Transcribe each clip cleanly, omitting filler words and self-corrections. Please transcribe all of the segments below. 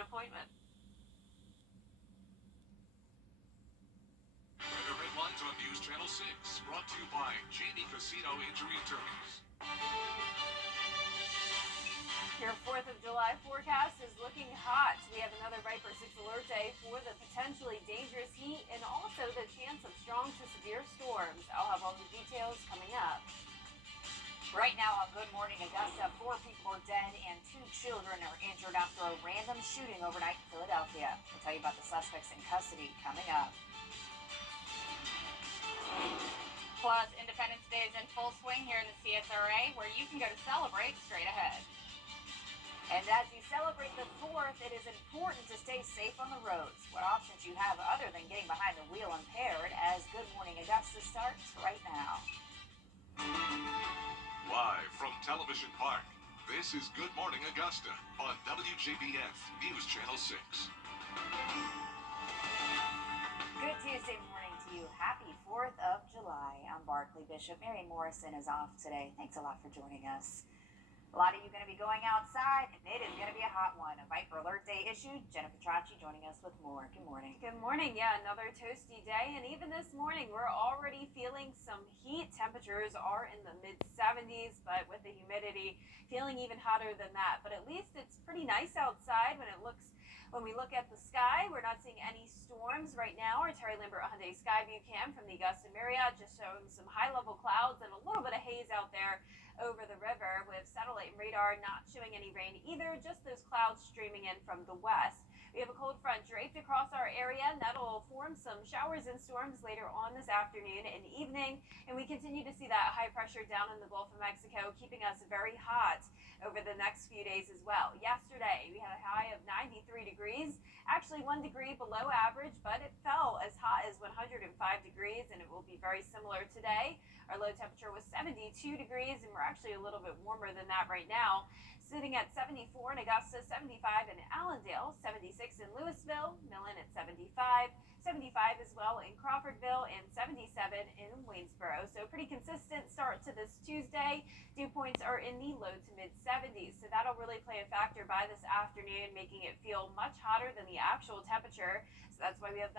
appointment. Weather headlines on News Channel 6, brought to you by Jamie Casino Injury Attorneys. Your 4th of July forecast is looking hot. We have another Viper 6 alert day for the potentially dangerous heat and also the chance of strong to severe storms. I'll have all the details coming up. Right now on Good Morning Augusta, 4 people are dead and 2 children are injured after a random shooting overnight in Philadelphia. We'll tell you about the suspects in custody coming up. Plus, Independence Day is in full swing here in the CSRA, where you can go to celebrate straight ahead. And as you celebrate the 4th, it is important to stay safe on the roads. What options you have other than getting behind the wheel impaired, as Good Morning Augusta starts right now. Live from Television Park, this is Good Morning Augusta on Wjbf News Channel 6. Good Tuesday morning to you. Happy 4th of July. I'm Barkley Bishop. Mary Morrison is off today. Thanks a lot for joining us. A lot of you going to be going outside, and it is going to be a hot one. A Viper alert day issued. Jennifer Tracci joining us with more. Good morning. Good morning. Yeah, another toasty day, and even this morning we're already feeling some heat. Temperatures are in the mid 70s, but with the humidity feeling even hotter than that. But at least it's pretty nice outside when we look at the sky. We're not seeing any storms right now. Our Terry Lambert Hyundai Sky View cam from the Augusta Marriott just showing some high-level clouds and a little bit of haze out there over the river, with satellite and radar not showing any rain either, just those clouds streaming in from the west. We have a cold front draped across our area, and that'll form some showers and storms later on this afternoon and evening. And we continue to see that high pressure down in the Gulf of Mexico, keeping us very hot over the next few days as well. Yesterday, we had a high of 93 degrees, actually 1 degree below average, but it fell as hot as 105 degrees, and it will be very similar today. Our low temperature was 72 degrees, and we're actually a little bit warmer than that right now, sitting at 74 in Augusta, 75 in Allendale, 76 in Louisville, Millen at 75, 75 as well in Crawfordville, and 77 in Waynesboro. So pretty consistent start to this Tuesday. Dew points are in the low to mid 70s, so that'll really play a factor by this afternoon, making it feel much hotter than the actual temperature. So that's why we have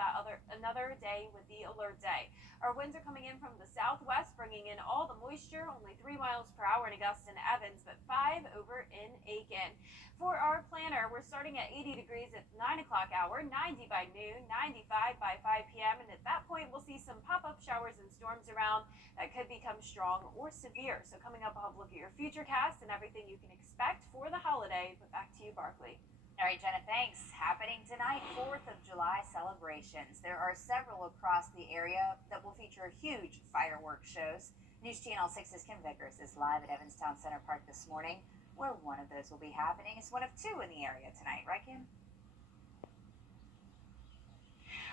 another day with the alert day. Our winds are coming in from the southwest, bringing in all the moisture, only 3 miles per hour in Augusta and Evans, but 5 over in Aiken. For our planner, we're starting at 80 degrees at 9 o'clock hour, 90 by noon, 95 by 5 p.m. And at that point, we'll see some pop-up showers and storms around that could become strong or severe. So coming up, I'll have a look at your futurecast and everything you can expect for the holiday. But back to you, Barkley. All right, Jenna, thanks. Happening tonight, 4th of July celebrations. There are several across the area that will feature huge fireworks shows. News Channel 6's Kim Vickers is live at Evanstown Center Park this morning, where one of those will be happening. It's one of 2 in the area tonight, right, Kim?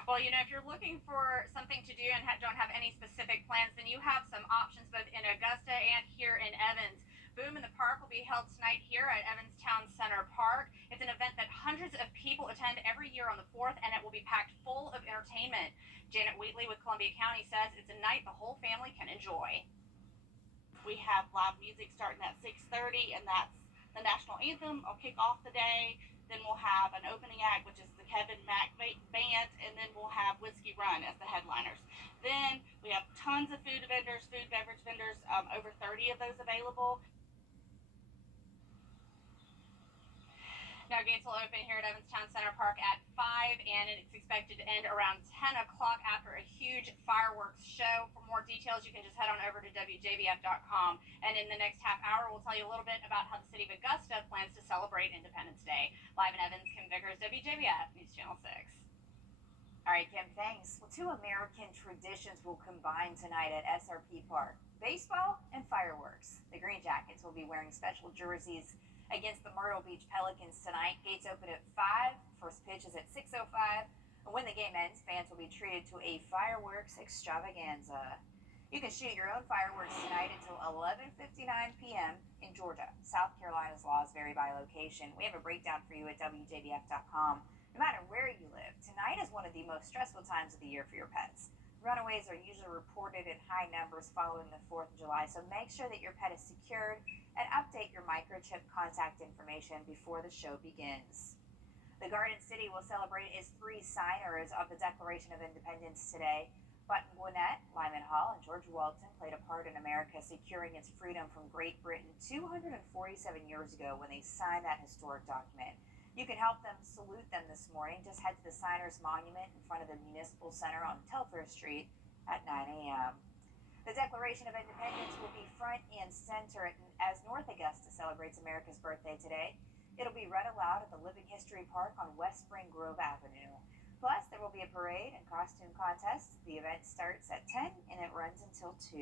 Well, if you're looking for something to do and don't have any specific plans, then you have some options both in Augusta and here in Evans. Boom in the Park will be held tonight here at Evanstown Center Park. It's an event that hundreds of people attend every year on the 4th, and it will be packed full of entertainment. Janet Wheatley with Columbia County says it's a night the whole family can enjoy. We have live music starting at 6:30, and that's the national anthem. I'll kick off the day. Then we'll have an opening act, which is the Kevin Mack Band, and then we'll have Whiskey Run as the headliners. Then we have tons of food beverage vendors, over 30 of those available. Now, gates will open here at Evanstown Center Park at 5, and it's expected to end around 10 o'clock after a huge fireworks show. For more details, you can just head on over to Wjbf.com. And in the next half hour, we'll tell you a little bit about how the city of Augusta plans to celebrate Independence Day. Live in Evans, Kim Vickers, WJBF, News Channel 6. All right, Kim, thanks. Well, 2 American traditions will combine tonight at SRP Park: baseball and fireworks. The Green Jackets will be wearing special jerseys against the Myrtle Beach Pelicans tonight. Gates open at 5. First pitch is at 6:05. And when the game ends, fans will be treated to a fireworks extravaganza. You can shoot your own fireworks tonight until 11:59 p.m. in Georgia. South Carolina's laws vary by location. We have a breakdown for you at WJBF.com. No matter where you live, tonight is one of the most stressful times of the year for your pets. Runaways are usually reported in high numbers following the 4th of July, so make sure that your pet is secured and update your microchip contact information before the show begins. The Garden City will celebrate its 3 signers of the Declaration of Independence today. Button Gwinnett, Lyman Hall, and George Walton played a part in America securing its freedom from Great Britain 247 years ago when they signed that historic document. You can help them salute them this morning. Just head to the Signers Monument in front of the Municipal Center on Telfair Street at 9 a.m. The Declaration of Independence will be front and center as North Augusta celebrates America's birthday today. It'll be read aloud at the Living History Park on West Spring Grove Avenue. Plus, there will be a parade and costume contest. The event starts at 10 and it runs until 2.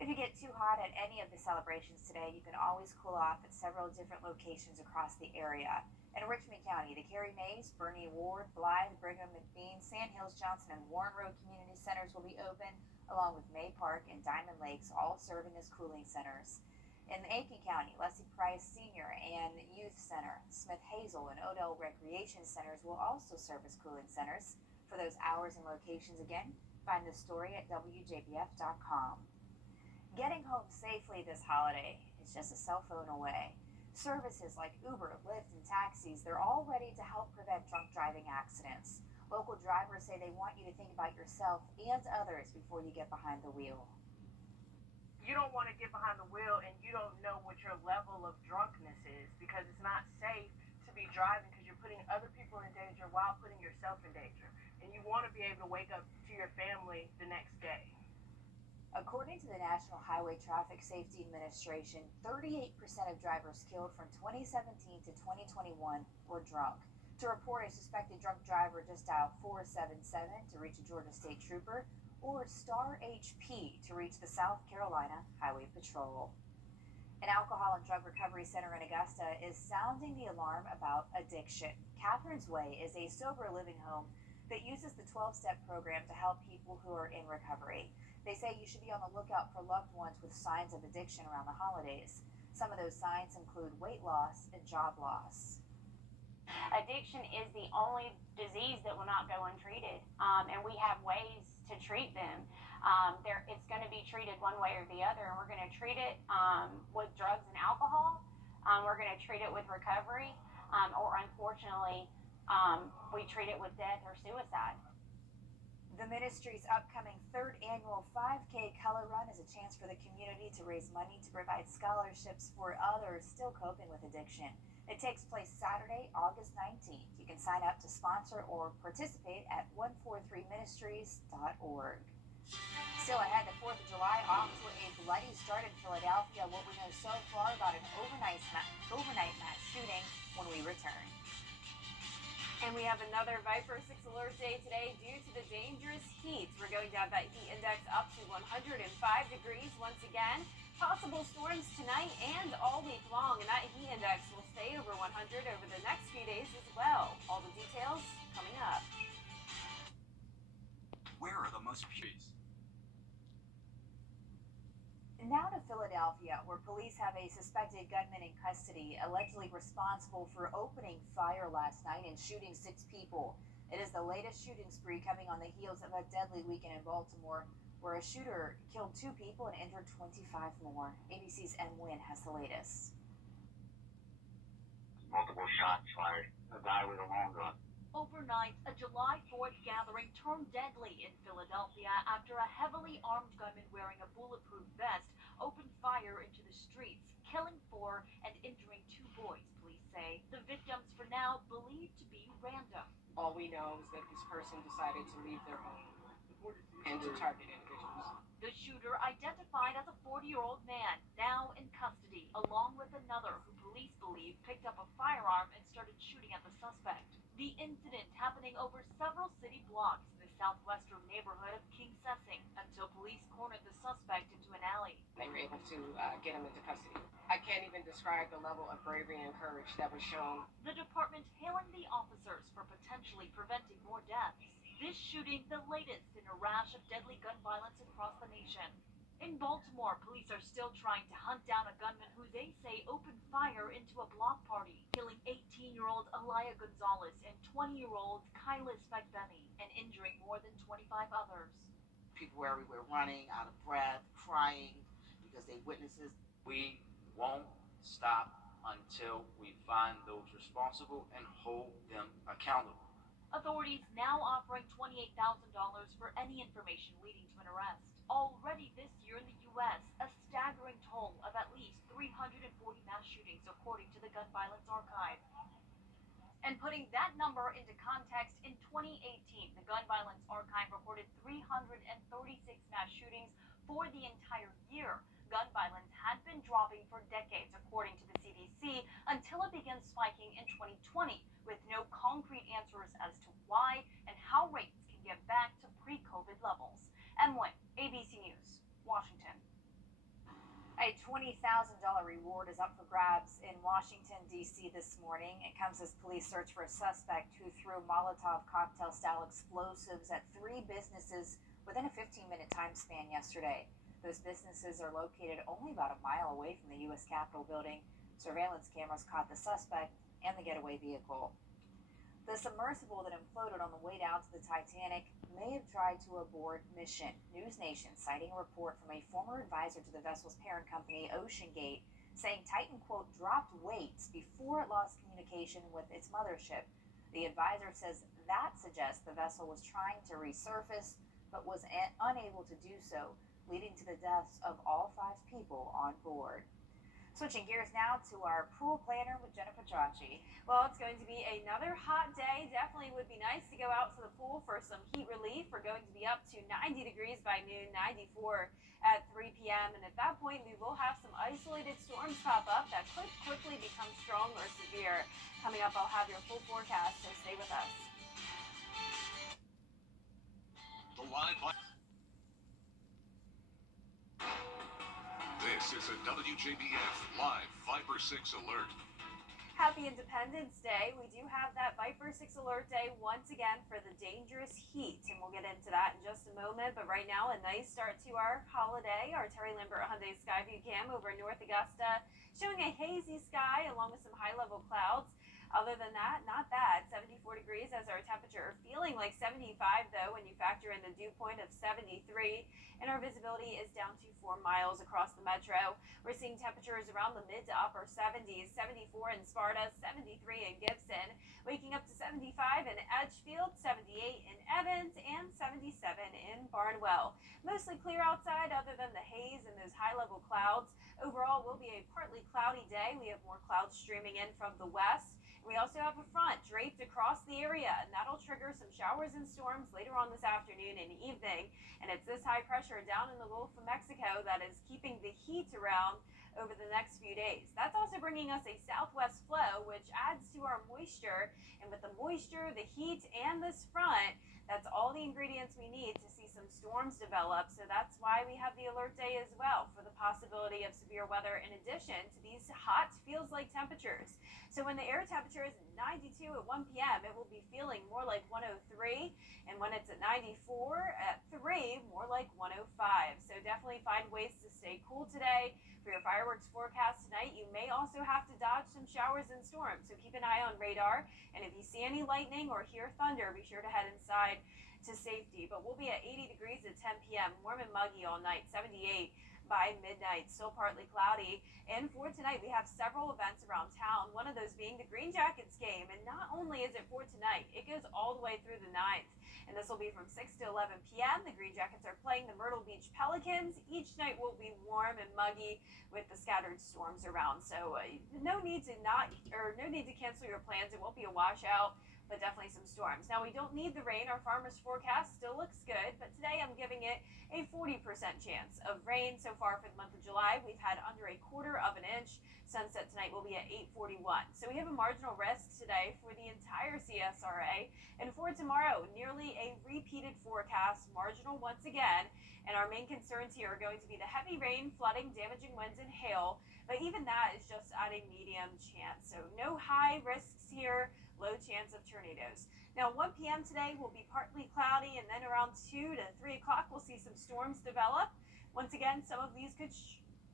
If you get too hot at any of the celebrations today, you can always cool off at several different locations across the area. In Richmond County, the Carrie Mays, Bernie Ward, Blythe, Brigham, McBean, Sandhills, Johnson, and Warren Road community centers will be open, along with May Park and Diamond Lakes, all serving as cooling centers. In Aiken County, Leslie Price Senior and Youth Center, Smith Hazel, and Odell Recreation Centers will also serve as cooling centers. For those hours and locations again, find the story at wjbf.com. Getting home safely this holiday is just a cell phone away. Services like Uber, Lyft, and taxis, they're all ready to help prevent drunk driving accidents. Local drivers say they want you to think about yourself and others before you get behind the wheel. You don't want to get behind the wheel and you don't know what your level of drunkenness is, because it's not safe to be driving because you're putting other people in danger while putting yourself in danger. And you want to be able to wake up to your family the next day. According to the National Highway Traffic Safety Administration, 38% of drivers killed from 2017 to 2021 were drunk. To report a suspected drunk driver, just dial 477 to reach a Georgia State Trooper, or star HP to reach the South Carolina Highway Patrol. An alcohol and drug recovery center in Augusta is sounding the alarm about addiction. Catherine's Way is a sober living home that uses the 12-step program to help people who are in recovery. They say you should be on the lookout for loved ones with signs of addiction around the holidays. Some of those signs include weight loss and job loss. Addiction is the only disease that will not go untreated, and we have ways to treat them. It's going to be treated one way or the other, and we're going to treat it with drugs and alcohol. We're going to treat it with recovery, or unfortunately, we treat it with death or suicide. The ministry's upcoming 3rd annual 5K Color Run is a chance for the community to raise money to provide scholarships for others still coping with addiction. It takes place Saturday, August 19th. You can sign up to sponsor or participate at 143ministries.org. Still ahead, the 4th of July off to a bloody start in Philadelphia. What we know so far about an overnight mass shooting when we return. And we have another Viper 6 alert day today due to the dangerous heat. We're going to have that heat index up to 105 degrees once again. Possible storms tonight and all week long, and that heat index will stay over 100 over the next few days as well. All the details coming up. Where are the most trees? Now to Philadelphia, where police have a suspected gunman in custody, allegedly responsible for opening fire last night and shooting 6 people. It is the latest shooting spree coming on the heels of a deadly weekend in Baltimore, where a shooter killed 2 people and injured 25 more. ABC's M. Wynn has the latest. Multiple shots fired. A guy with a long gun. Overnight, a July 4th gathering turned deadly in Philadelphia after a heavily armed gunman wearing a bulletproof vest opened fire into the streets, killing 4 and injuring 2 boys, police say. The victims, for now, believed to be random. All we know is that this person decided to leave their home and to target individuals. The shooter, identified as a 40-year-old man, now in custody, along with another who police believe picked up a firearm and started shooting at the suspect. The incident happening over several city blocks in the southwestern neighborhood of King Sessing until police cornered the suspect into an alley. They were able to get him into custody. I can't even describe the level of bravery and courage that was shown. The department hailing the officers for potentially preventing more deaths. This shooting, the latest in a rash of deadly gun violence across the nation. In Baltimore, police are still trying to hunt down a gunman who they say opened fire into a block party, killing 18-year-old Elia Gonzalez and 20-year-old Kyla Spagbenny, and injuring more than 25 others. People were everywhere running, out of breath, crying, because they witnesses. We won't stop until we find those responsible and hold them accountable. Authorities now offering $28,000 for any information leading to an arrest. Already this year in the U.S., a staggering toll of at least 340 mass shootings, according to the Gun Violence Archive. And putting that number into context, in 2018, the Gun Violence Archive reported 336 mass shootings for the entire year. Gun violence had been dropping for decades, according to the CDC, until it began spiking in 2020, with no concrete answers as to why and how rates can get back to pre-COVID levels. Emily, ABC News, Washington. A $20,000 reward is up for grabs in Washington, D.C. this morning. It comes as police search for a suspect who threw Molotov cocktail-style explosives at 3 businesses within a 15-minute time span yesterday. Those businesses are located only about a mile away from the U.S. Capitol building. Surveillance cameras caught the suspect and the getaway vehicle. The submersible that imploded on the way down to the Titanic may have tried to abort mission. News Nation citing a report from a former advisor to the vessel's parent company, OceanGate, saying Titan, quote, dropped weights before it lost communication with its mothership. The advisor says that suggests the vessel was trying to resurface, but was unable to do so, leading to the deaths of all 5 people on board. Switching gears now to our pool planner with Jennifer Chachi. Well, it's going to be another hot day. Definitely would be nice to go out to the pool for some heat relief. We're going to be up to 90 degrees by noon, 94 at 3 p.m. And at that point, we will have some isolated storms pop up that could quickly become strong or severe. Coming up, I'll have your full forecast, so stay with us. The live. This is a WJBF Live Viper 6 alert. Happy Independence Day. We do have that Viper 6 alert day once again for the dangerous heat, and we'll get into that in just a moment. But right now, a nice start to our holiday. Our Terry Lambert Hyundai Skyview Cam over North Augusta showing a hazy sky along with some high-level clouds. Other than that, not bad. 74 degrees as our temperature. Feeling like 75, though, when you factor in the dew point of 73. And our visibility is down to 4 miles across the metro. We're seeing temperatures around the mid to upper 70s. 74 in Sparta, 73 in Gibson. Waking up to 75 in Edgefield, 78 in Evans, and 77 in Barnwell. Mostly clear outside other than the haze and those high-level clouds. Overall, will be a partly cloudy day. We have more clouds streaming in from the west. We also have a front draped across the area, and that'll trigger some showers and storms later on this afternoon and evening. And it's this high pressure down in the Gulf of Mexico that is keeping the heat around over the next few days. That's also bringing us a southwest flow, which adds to our moisture. And with the moisture, the heat, and this front, that's all the ingredients we need to see some storms develop. So that's why we have the alert day as well, for the possibility of severe weather in addition to these hot feels like temperatures. So when the air temperature is 92 at 1 p.m., it will be feeling more like 103. And when it's at 94 at 3, more like 105. So definitely find ways to stay cool today. For your fireworks forecast tonight, you may also have to dodge some showers and storms. So keep an eye on radar. And if you see any lightning or hear thunder, be sure to head inside to safety. But we'll be at 80 degrees at 10 p.m., warm and muggy all night, 78 by midnight, still partly cloudy. And for tonight, we have several events around town, one of those being the Green Jackets game. And not only is it for tonight, it goes all the way through the 9th. And this will be from 6 to 11 p.m. The Green Jackets are playing the Myrtle Beach Pelicans. Each night will be warm and muggy with the scattered storms around. So no need to cancel your plans. It won't be a washout, but definitely some storms. Now, we don't need the rain. Our farmer's forecast still looks good, but today I'm giving it a 40% chance of rain. So far for the month of July, we've had under a quarter of an inch. Sunset tonight will be at 8:41. So we have a marginal risk today for the entire CSRA. And for tomorrow, nearly a repeated forecast, marginal once again. And our main concerns here are going to be the heavy rain, flooding, damaging winds, and hail. But even that is just at a medium chance. So no high risks here. Low chance of tornadoes. Now, 1 p.m. today will be partly cloudy, and then around 2 to 3 o'clock, we'll see some storms develop. Once again, some of these could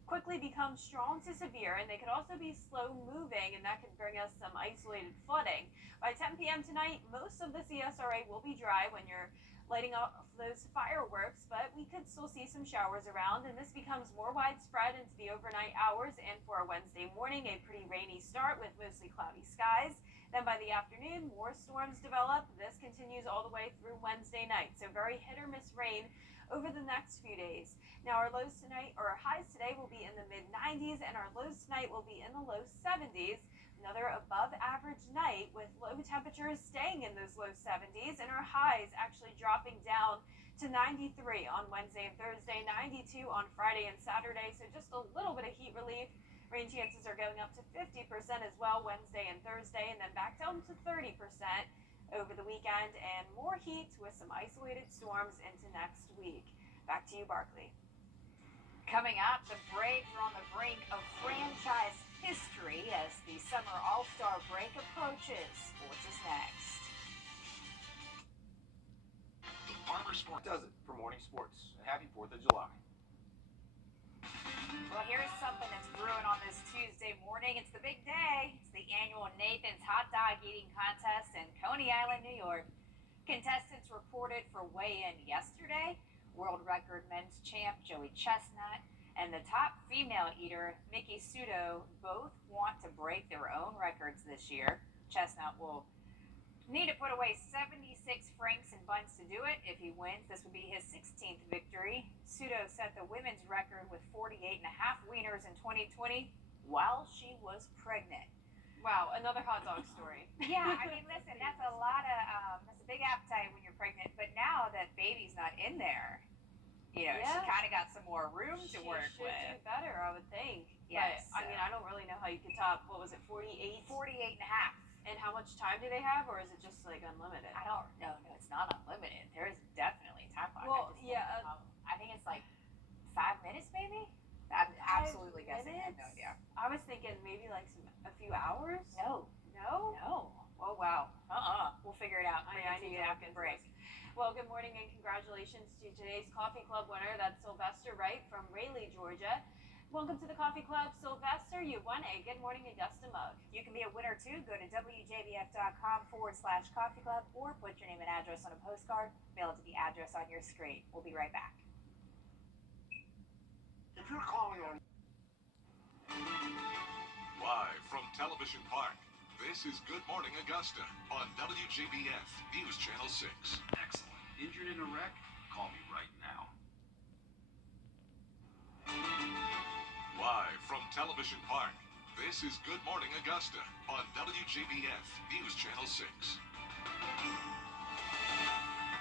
quickly become strong to severe, and they could also be slow moving, and that could bring us some isolated flooding. By 10 p.m. tonight, most of the CSRA will be dry when you're lighting off those fireworks, but we could still see some showers around, and this becomes more widespread into the overnight hours. And for a Wednesday morning, a pretty rainy start with mostly cloudy skies. Then by the afternoon, more storms develop. This continues all the way through Wednesday night, so very hit or miss rain over the next few days. Now our lows tonight, or our highs today, will be in the mid 90s, and our lows tonight will be in the low 70s. Another above average night with low temperatures staying in those low 70s, and our highs actually dropping down to 93 on Wednesday and Thursday, 92 on Friday and Saturday. So just a little bit of heat relief. Rain chances are going up to 50% as well Wednesday and Thursday, and then back down to 30% over the weekend, and more heat with some isolated storms into next week. Back to you, Barkley. Coming up, the break, we're on the brink of franchise history as the summer all-star break approaches. Sports is next. The Farmer Sport does it for morning sports. Happy 4th of July. Well, here's something that's brewing on this Tuesday morning. It's the big day. It's the annual Nathan's Hot Dog Eating Contest in Coney Island, New York. Contestants reported for weigh-in yesterday. World record men's champ Joey Chestnut and the top female eater Mickey Sudo both want to break their own records this year. Chestnut will need to put away 76 franks and buns to do it. If he wins, this would be his 16th victory. Sudo set the women's record with 48 and a half wieners in 2020 while she was pregnant. Wow, another hot dog story. Yeah, I mean, listen, that's a lot of, that's a big appetite when you're pregnant, but now that baby's not in there, you know, she kind of got some more room to work with. She should do better, I would think. Yes. But, I mean, I don't really know how you could top, what was it, 48? 48 and a half. And how much time do they have, or is it just, like, unlimited? I don't know. No, it's not unlimited. There is definitely a time clock. Well, I think it's like 5 minutes, maybe? I'm absolutely guessing. I have no idea. I was thinking maybe, like, a few hours? No. No? No. Oh, wow. We'll figure it out. I need to look into break. this. Well, good morning and congratulations to today's Coffee Club winner. That's Sylvester Wright from Raleigh, Georgia. Welcome to the Coffee Club, Sylvester. You won a Good Morning Augusta mug. You can be a winner too. Go to wjbf.com/coffee club or put your name and address on a postcard. Mail it to the address on your screen. We'll be right back. If you're calling on live from Television Park, this is Good Morning Augusta on WJBF News Channel 6. Excellent. Injured in a wreck? Call me right now. Live from Television Park, this is Good Morning Augusta on WJBF News Channel 6.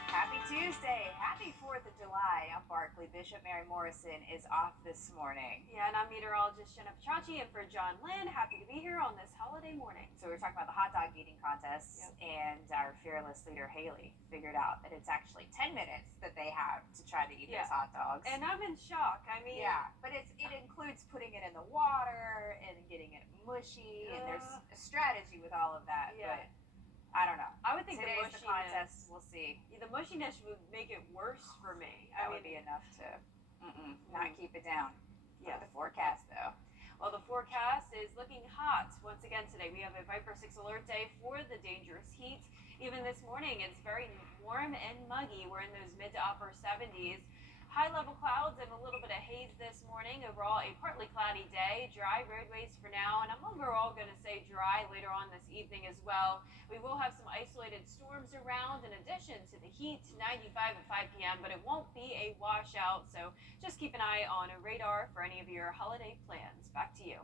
Happy Tuesday. Happy 4th of July. I'm Barkley. Bishop Mary Morrison is off this morning. Yeah, and I'm meteorologist Jenna Petracci, and for John Lynn, happy to be here on this holiday morning. So we're talking about the hot dog eating contest, and our fearless leader, Haley, figured out that it's actually 10 minutes that they have to try to eat those hot dogs. And I'm in shock. I mean... Yeah, but it includes putting it in the water and getting it mushy, and there's a strategy with all of that, but... I don't know. I would think today's the contest. We'll see. The mushiness would make it worse for me. That would be enough to not keep it down. Yeah. The forecast, though. Well, the forecast is looking hot once again today. We have a Viper 6 alert day for the dangerous heat. Even this morning, it's very warm and muggy. We're in those mid to upper 70s. High-level clouds and a little bit of haze this morning. Overall, a partly cloudy day. Dry roadways for now, and I'm overall going to say dry later on this evening as well. We will have some isolated storms around in addition to the heat, 95 at 5 p.m., but it won't be a washout, so just keep an eye on a radar for any of your holiday plans. Back to you.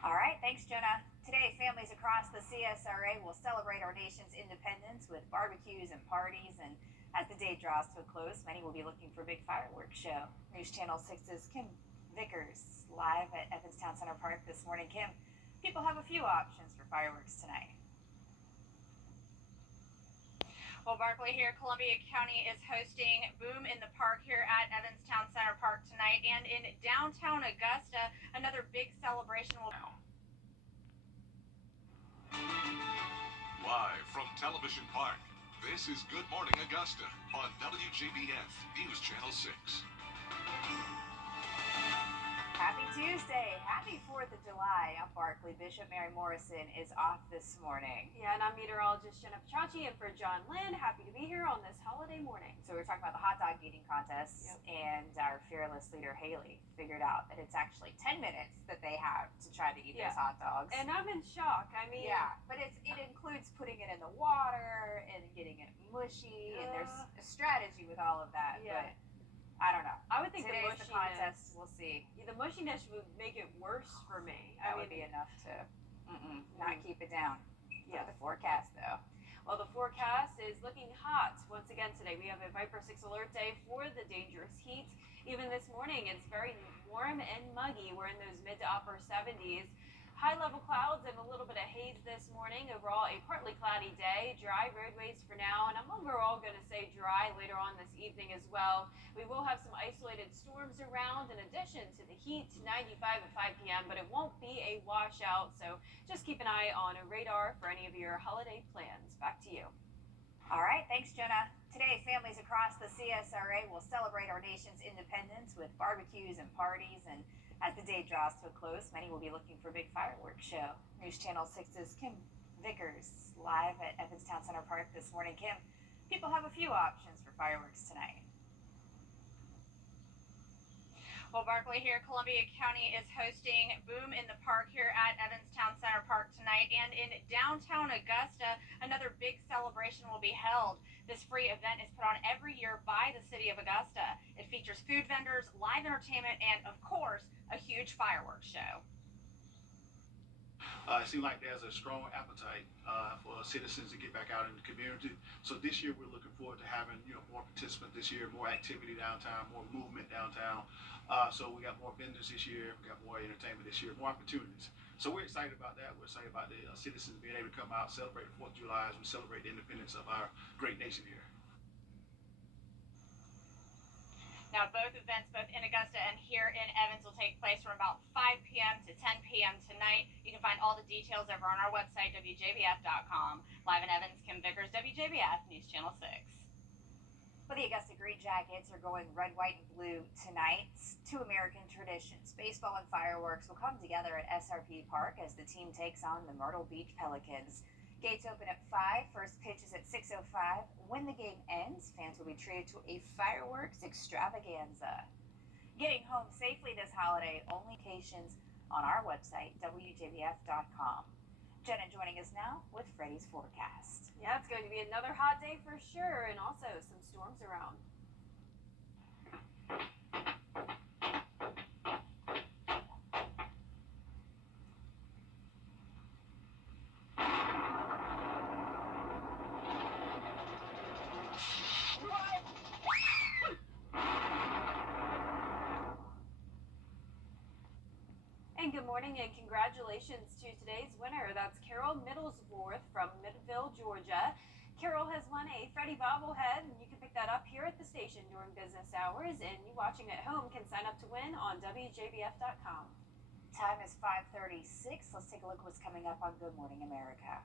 All right, thanks, Jonah. Today, families across the CSRA will celebrate our nation's independence with barbecues and parties, and as the day draws to a close, many will be looking for a big fireworks show. News Channel 6's Kim Vickers live at Evanstown Center Park this morning. Kim, people have a few options for fireworks tonight. Well, Barkley here, Columbia County is hosting Boom in the Park here at Evanstown Center Park tonight. And in downtown Augusta, another big celebration will... Live from Television Park, this is Good Morning Augusta on WJBF News Channel 6. Happy Tuesday. Happy 4th of July. I'm Barkley. Bishop Mary Morrison is off this morning. Yeah, and I'm meteorologist Jenna Pachachi, and for John Lynn, happy to be here on this holiday morning. So we were talking about the hot dog eating contest, and our fearless leader Haley figured out that it's actually 10 minutes that they have to try to eat those hot dogs. And I'm in shock. I mean, but it includes putting it in the water and getting it mushy, and there's a strategy with all of that. But I don't know. I would think Today's the contest. We'll see. The mushiness would make it worse for me. That would be enough to not keep it down. Yeah. The forecast, though. Well, the forecast is looking hot once again today. We have a Viper 6 alert day for the dangerous heat. Even this morning, it's very warm and muggy. We're in those mid to upper 70s. High-level clouds and a little bit of haze this morning. Overall, a partly cloudy day. Dry roadways for now, and I'm overall going to say dry later on this evening as well. We will have some isolated storms around in addition to the heat, 95 at 5 p.m., but it won't be a washout, so just keep an eye on a radar for any of your holiday plans. Back to you. All right, thanks, Jenna. Today, families across the CSRA will celebrate our nation's independence with barbecues and parties, and as the day draws to a close, many will be looking for a big fireworks show. News Channel 6's Kim Vickers live at Evanstown Center Park this morning. Kim, people have a few options for fireworks tonight. Well, Barkley here, Columbia County is hosting Boom in the Park here at Evanstown Center Park tonight. And in downtown Augusta, another big celebration will be held. This free event is put on every year by the city of Augusta. It features food vendors, live entertainment, and, of course, a huge fireworks show. It seems like there's a strong appetite for citizens to get back out in the community. So this year we're looking forward to having more participants this year, more activity downtown, more movement downtown. So we got more vendors this year, we got more entertainment this year, more opportunities. So we're excited about that. We're excited about the citizens being able to come out, celebrate the 4th of July as we celebrate the independence of our great nation here. Now, both events, both in Augusta and here in Evans, will take place from about 5 p.m. to 10 p.m. tonight. You can find all the details over on our website, Wjbf.com. Live in Evans, Kim Vickers, WJBF, News Channel 6. Well, the Augusta Green Jackets are going red, white, and blue tonight. Two American traditions, baseball and fireworks, will come together at SRP Park as the team takes on the Myrtle Beach Pelicans. Gates open at 5. First pitch is at 6:05. When the game ends, fans will be treated to a fireworks extravaganza. Getting home safely this holiday, only locations on our website, WJBF.com. Jenna joining us now with Freddie's forecast. Yeah, it's going to be another hot day for sure, and also some storms around. And good morning and congratulations to today's winner. That's Carol Middlesworth from Midville, Georgia. Carol has won a Freddie bobblehead, and you can pick that up here at the station during business hours. And you watching at home can sign up to win on WJBF.com. Time is 5:36. Let's take a look at what's coming up on Good Morning America.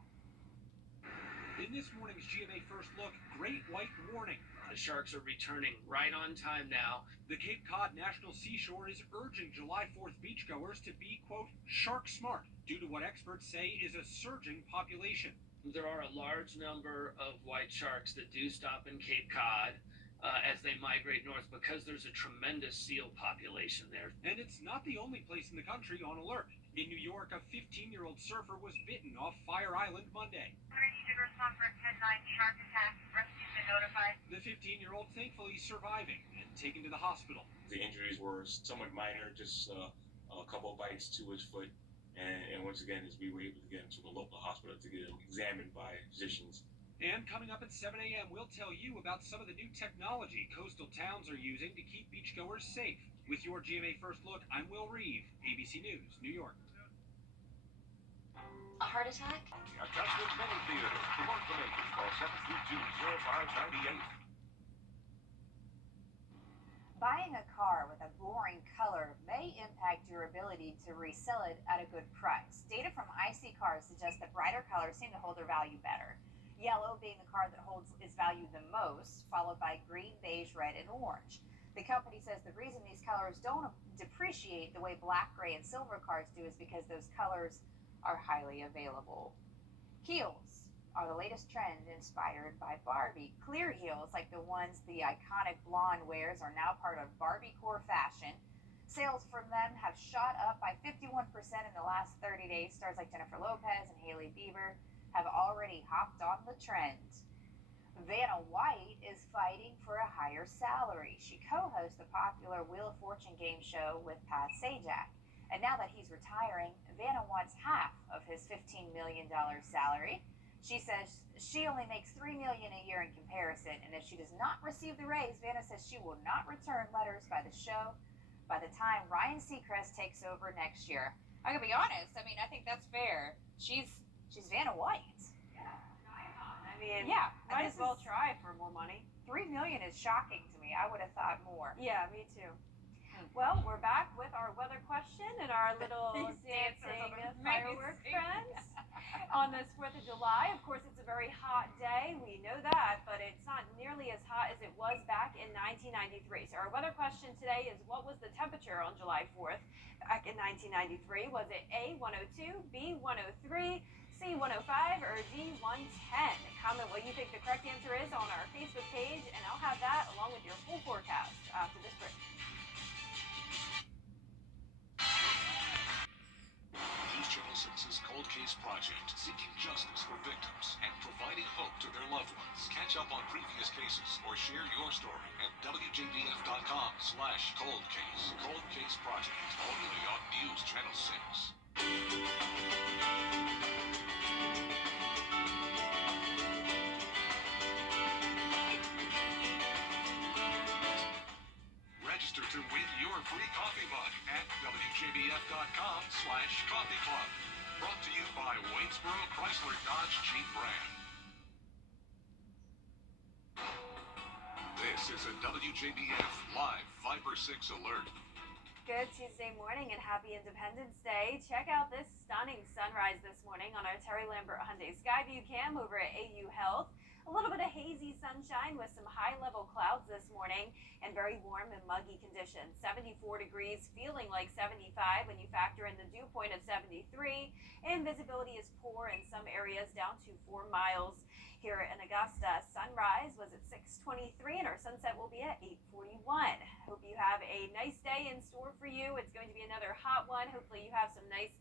In this morning's GMA First Look, great white warning. The sharks are returning right on time now. The Cape Cod National Seashore is urging July 4th beachgoers to be, quote, shark smart, due to what experts say is a surging population. There are a large number of white sharks that do stop in Cape Cod as they migrate north because there's a tremendous seal population there. And it's not the only place in the country on alert. In New York, a 15-year-old surfer was bitten off Fire Island Monday. You should respond for a 10-9 shark attack. Rescue's been notified. The 15-year-old thankfully surviving and taken to the hospital. The injuries were somewhat minor, just a couple of bites to his foot. And once again, as we were able to get him to the local hospital to get him examined by physicians. And coming up at 7 a.m., we'll tell you about some of the new technology coastal towns are using to keep beachgoers safe. With your GMA First Look, I'm Will Reeve, ABC News, New York. A heart attack? Augusta Mini Theater. For more information, call 732-0598. Buying a car with a boring color may impact your ability to resell it at a good price. Data from IC Cars suggests that brighter colors seem to hold their value better. Yellow being the car that holds its value the most, followed by green, beige, red, and orange. The company says the reason these colors don't depreciate the way black, gray, and silver cars do is because those colors are highly available. Heels are the latest trend inspired by Barbie. Clear heels, like the ones the iconic blonde wears, are now part of Barbie core fashion. Sales from them have shot up by 51% in the last 30 days. Stars like Jennifer Lopez and Hailey Bieber have already hopped on the trend. Vanna White is fighting for a higher salary. She co-hosts the popular Wheel of Fortune game show with Pat Sajak. And now that he's retiring, Vanna wants half of his $15 million salary. She says she only makes $3 million a year in comparison, and if she does not receive the raise, Vanna says she will not return letters by the show by the time Ryan Seacrest takes over next year. I'm gonna be honest. I mean, I think that's fair. She's Vanna White. I mean, Yeah, might as well try for more money. $3 million is shocking to me. I would have thought more. Yeah, me too. Well, we're back with our weather question and our little dancing firework friends on this 4th of July. Of course, it's a very hot day. We know that, but it's not nearly as hot as it was back in 1993. So our weather question today is, what was the temperature on July 4th back in 1993? Was it A, 102, B, 103, C, 105, or D, 110? Comment what you think the correct answer is on our Facebook page, and I'll have that along with your full forecast after this break. News Channel 6's Cold Case Project, seeking justice for victims and providing hope to their loved ones. Catch up on previous cases or share your story at WJBF.com/cold case. Cold Case Project, only on News Channel 6. Register to win your free coffee mug at WJBF.com/coffee club. Brought to you by Waynesboro Chrysler Dodge Jeep brand. This is a WJBF Live Viper 6 alert. Good Tuesday morning and happy Independence Day. Check out this stunning sunrise this morning on our Terry Lambert Hyundai Skyview cam over at AU Health. A little bit of hazy sunshine with some high-level clouds this morning and very warm and muggy conditions. 74 degrees, feeling like 75 when you factor in the dew point of 73. And visibility is poor in some areas, down to 4 miles. Here in Augusta, sunrise was at 6:23 and our sunset will be at 8:41. Hope you have a nice day in store for you. It's going to be another hot one. Hopefully you have some nice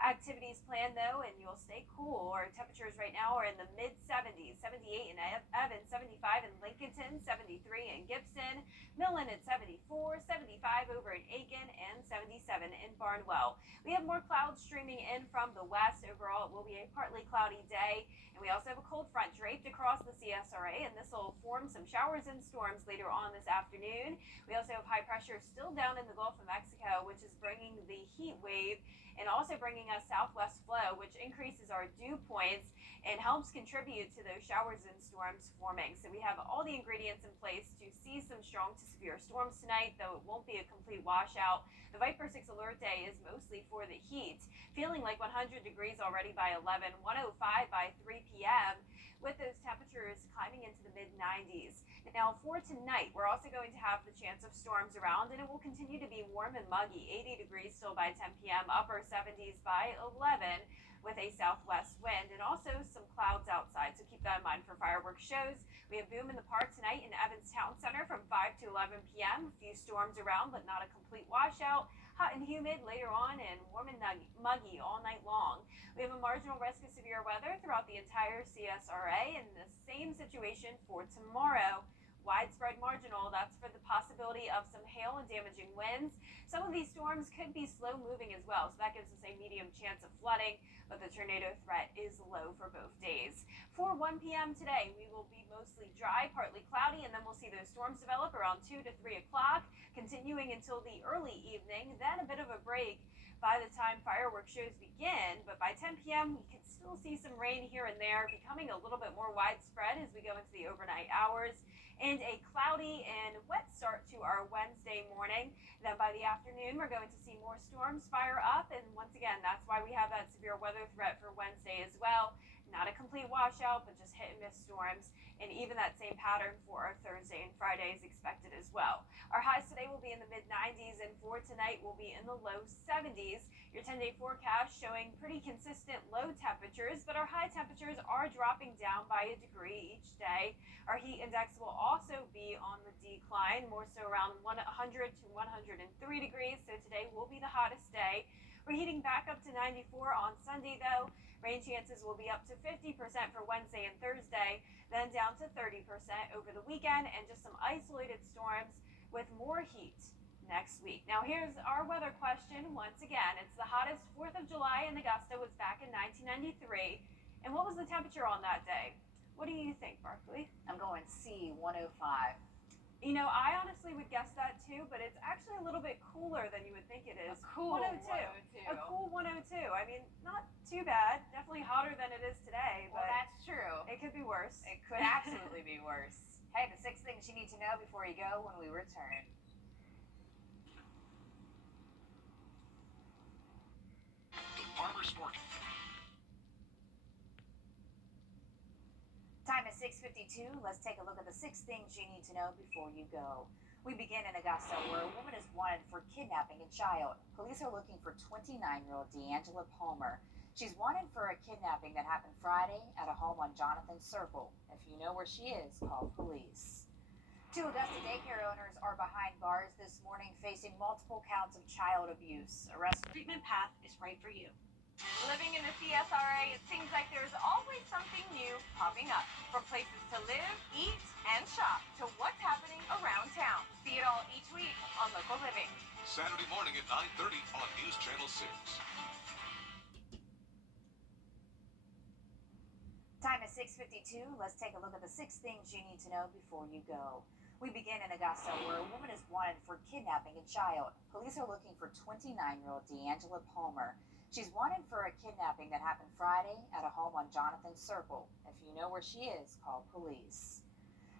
activities planned though, and you'll stay cool. Our temperatures right now are in the mid-70s, 78 in Evans, 75 in Lincolnton, 73 in Gibson, Millen at 74, 75 over in Aiken, and 77 in Barnwell. We have more clouds streaming in from the west. Overall, it will be a partly cloudy day, and we also have a cold front draped across the CSRA, and this will form some showers and storms later on this afternoon. We also have high pressure still down in the Gulf of Mexico, which is bringing the heat wave and also bringing us southwest flow, which increases our dew points and helps contribute to those showers and storms forming. So we have all the ingredients in place to see some strong to severe storms tonight, though it won't be a complete washout. The Viper 6 alert day is mostly for the heat, feeling like 100 degrees already by 11, 105 by 3 p.m., with those temperatures climbing into the mid-90s. Now for tonight, we're also going to have the chance of storms around, and it will continue to be warm and muggy, 80 degrees still by 10 p.m., upper 70s by 11 with a southwest wind, and also some clouds outside, so keep that in mind for fireworks shows. We have Boom in the Park tonight in Evans Town Center from 5 to 11 p.m. A few storms around, but not a complete washout. Hot and humid later on, and warm and muggy all night long. We have a marginal risk of severe weather throughout the entire CSRA, and the same situation for tomorrow. Widespread marginal, that's for the possibility of some hail and damaging winds. Some of these storms could be slow moving as well, so that gives us a medium chance of flooding, but the tornado threat is low for both days. For 1 p.m. today, we will be mostly dry, partly cloudy, and then we'll see those storms develop around 2 to 3 o'clock, continuing until the early evening, then a bit of a break by the time fireworks shows begin, but by 10 p.m. we can still see some rain here and there, becoming a little bit more widespread as we go into the overnight hours, and a cloudy and wet start to our Wednesday morning. Then by the afternoon, we're going to see more storms fire up, and once again, that's why we have that severe weather threat for Wednesday as well. Not a complete washout, but just hit and miss storms. And even that same pattern for our Thursday and Friday is expected as well. Our highs today will be in the mid-90s, and for tonight will be in the low 70s. Your 10-day forecast showing pretty consistent low temperatures, but our high temperatures are dropping down by a degree each day. Our heat index will also be on the decline, more so around 100 to 103 degrees. So today will be the hottest day. We're heating back up to 94 on Sunday, though. Rain chances will be up to 50% for Wednesday and Thursday, then down to 30% over the weekend, and just some isolated storms with more heat next week. Now, here's our weather question. Once again, it's the hottest 4th of July in Augusta was back in 1993. And what was the temperature on that day? What do you think, Barkley? I'm going C, 105. You know, I honestly would guess that too, but it's actually a little bit cooler than you would think it is. A cool 102. A cool 102. I mean, not too bad. Definitely hotter than it is today, but well, that's true. It could be worse. It could absolutely be worse. Hey, the 6 things you need to know before you go when we return. The Farmer's Market. Time is 6:52. Let's take a look at the 6 things you need to know before you go. We begin in Augusta, where a woman is wanted for kidnapping a child. Police are looking for 29-year-old D'Angela Palmer. She's wanted for a kidnapping that happened Friday at a home on Jonathan Circle. If you know where she is, call police. 2 Augusta daycare owners are behind bars this morning facing multiple counts of child abuse. Arrest Treatment path is right for you. Living in the CSRA, it seems like there's always something new popping up. From places to live, eat, and shop, to what's happening around town. See it all each week on Local Living. Saturday morning at 9:30 on News Channel 6. Time is 6:52. Let's take a look at the 6 things you need to know before you go. We begin in Augusta, where a woman is wanted for kidnapping a child. Police are looking for 29-year-old D'Angela Palmer. She's wanted for a kidnapping that happened Friday at a home on Jonathan Circle. If you know where she is, call police.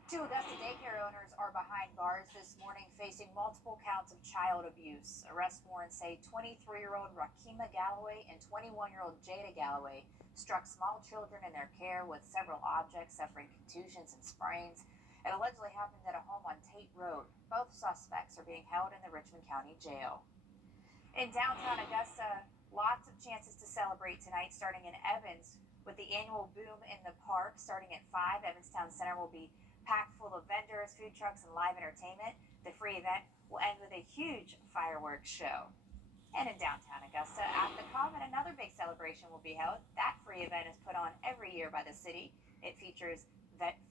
2 Augusta daycare owners are behind bars this morning facing multiple counts of child abuse. Arrest warrants say 23-year-old Rakima Galloway and 21-year-old Jada Galloway struck small children in their care with several objects, suffering contusions and sprains. It allegedly happened at a home on Tate Road. Both suspects are being held in the Richmond County Jail. In downtown Augusta, lots of chances to celebrate tonight, starting in Evans with the annual Boom in the Park starting at 5. Evanstown Center will be packed full of vendors, food trucks, and live entertainment. The free event will end with a huge fireworks show. And in downtown Augusta, at the Common, another big celebration will be held. That free event is put on every year by the city. It features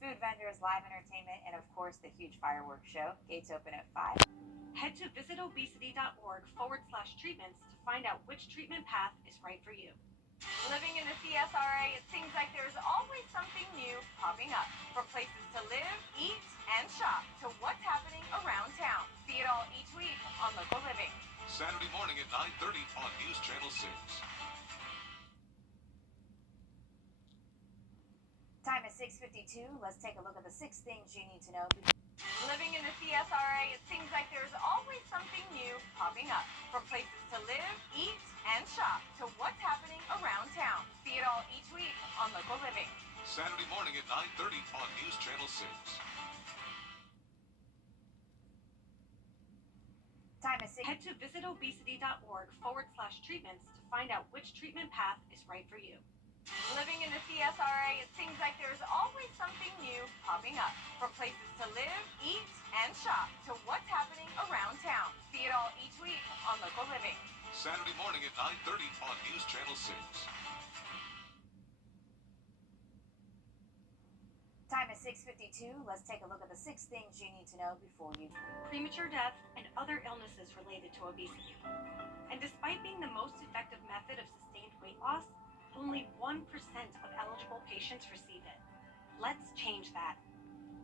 food vendors, live entertainment, and of course the huge fireworks show. Gates open at 5. Head to visitobesity.org/treatments to find out which treatment path is right for you. Living in the CSRA, it seems like there's always something new popping up. From places to live, eat, and shop, to what's happening around town. See it all each week on Local Living. Saturday morning at 9:30 on News Channel 6. Time is 6:52. Let's take a look at the 6 things you need to know. Living in the CSRA, it seems like there's always something new popping up. From places to live, eat, and shop, to what's happening around town. See it all each week on Local Living. Saturday morning at 9:30 on News Channel 6. Time is 6. Head to visitobesity.org/treatments to find out which treatment path is right for you. Living in the CSRA, it seems like there's always something new popping up. From places to live, eat, and shop, to what's happening around town. See it all each week on Local Living. Saturday morning at 9:30 on News Channel 6. Time is 6:52. Let's take a look at the 6 things you need to know before you. Premature death and other illnesses related to obesity. And despite being the most effective method of sustained weight loss, only 1% of eligible patients receive it. Let's change that.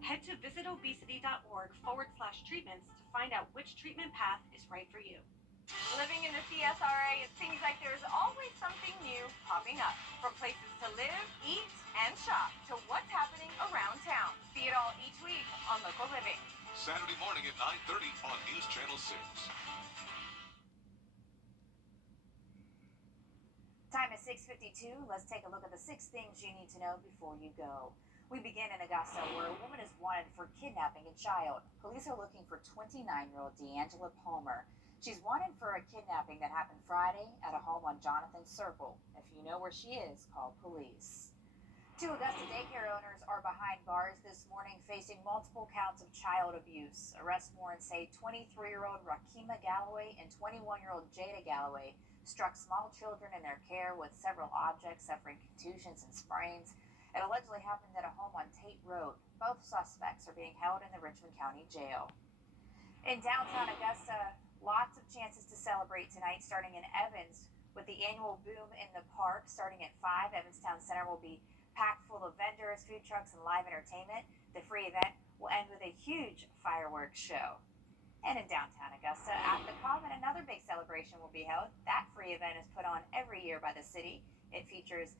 Head to visitobesity.org/treatments to find out which treatment path is right for you. Living in the CSRA, it seems like there's always something new popping up. From places to live, eat, and shop, to what's happening around town. See it all each week on Local Living. Saturday morning at 9:30 on News Channel 6. Time is 6:50. 6:52. Let's take a look at the 6 things you need to know before you go. We begin in Augusta, where a woman is wanted for kidnapping a child. Police are looking for 29-year-old D'Angela Palmer. She's wanted for a kidnapping that happened Friday at a home on Jonathan Circle. If you know where she is, call police. 2 Augusta daycare owners are behind bars this morning facing multiple counts of child abuse. Arrest warrants say 23-year-old Rakima Galloway and 21-year-old Jada Galloway struck small children in their care with several objects, suffering contusions and sprains. It allegedly happened at a home on Tate Road. Both suspects are being held in the Richmond County Jail. In downtown Augusta, lots of chances to celebrate tonight, starting in Evans with the annual Boom in the Park starting at 5. Evans Town Center will be packed full of vendors, food trucks, and live entertainment. The free event will end with a huge fireworks show. And in downtown Augusta, at the Common, another big celebration will be held. That free event is put on every year by the city. It features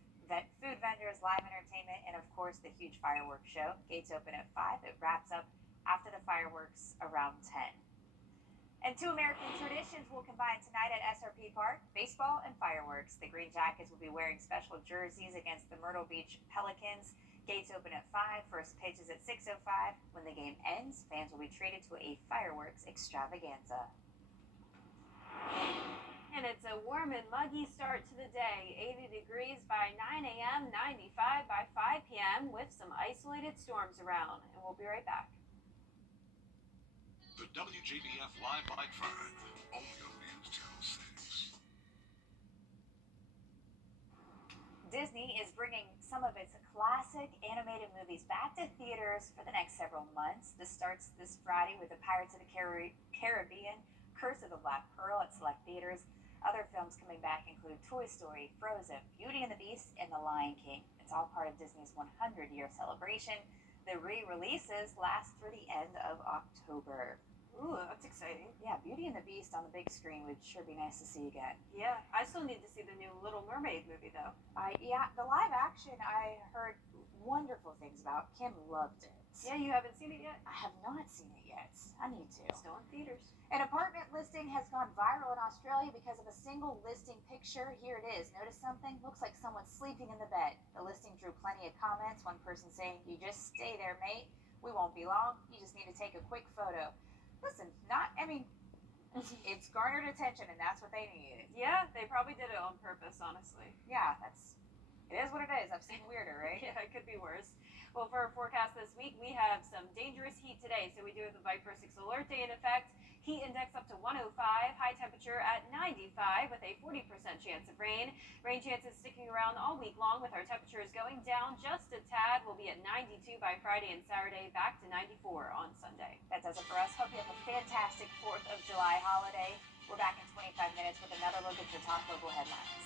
food vendors, live entertainment, and of course the huge fireworks show. Gates open at 5. It wraps up after the fireworks around 10. And 2 American traditions will combine tonight at SRP Park: baseball and fireworks. The Green Jackets will be wearing special jerseys against the Myrtle Beach Pelicans. Gates open at 5. First pitch is at 6:05. When the game ends, fans will be treated to a fireworks extravaganza. And it's a warm and muggy start to the day. 80 degrees by 9 a.m., 95 by 5 p.m. with some isolated storms around. And we'll be right back. The WJBF Live Bike Fund, only on News Channel 6. Disney is bringing some of its classic animated movies back to theaters for the next several months. This starts this Friday with the Pirates of the Caribbean, Curse of the Black Pearl at select theaters. Other films coming back include Toy Story, Frozen, Beauty and the Beast, and The Lion King. It's all part of Disney's 100-year celebration. The re-releases last through the end of October. Ooh, that's exciting. Yeah, Beauty and the Beast on the big screen would sure be nice to see again. Yeah, I still need to see the new Little Mermaid movie, though. Yeah, the live action I heard wonderful things about. Kim loved it. Yeah, you haven't seen it yet? I have not seen it yet. I need to. Still in theaters. An apartment listing has gone viral in Australia because of a single listing picture. Here it is. Notice something? Looks like someone's sleeping in the bed. The listing drew plenty of comments. One person saying, "You just stay there, mate. We won't be long. You just need to take a quick photo." Listen, it's garnered attention, and that's what they needed. Yeah, they probably did it on purpose, honestly. Yeah, it is what it is. I've seen weirder, right? Yeah, it could be worse. Well, for our forecast this week, we have some dangerous heat today. So we do have the Viper 6 alert day in effect. Heat index up to 105, high temperature at 95 with a 40% chance of rain. Rain chances sticking around all week long with our temperatures going down just a tad. We'll be at 92 by Friday and Saturday, back to 94 on Sunday. That does it for us. Hope you have a fantastic 4th of July holiday. We're back in 25 minutes with another look at your top local headlines.